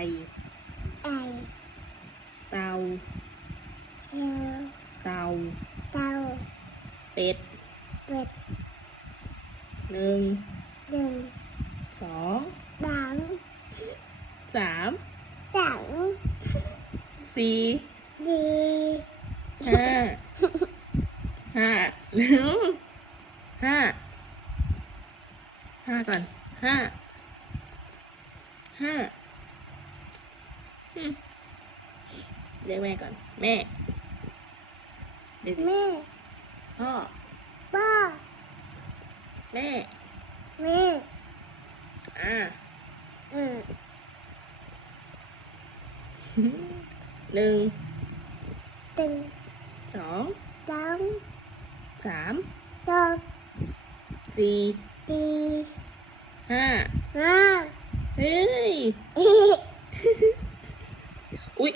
ไอเตาเฮลเตาเตาเป็ดเป็ดหนึ่งหนึ่งสอง ดังสาม ดังสี่ ดี ห้าห้าห้าห้าก่อนห้าเรียกแม่ก่อนแม่เดี๋ยว แม่ พ่อ ป้าแม่ แม่ อ่า อืม หนึ่ง ตึง สอง จัง สาม ตอก สี่ ดี ห้า ห้า เฮ้ย อุ๊ย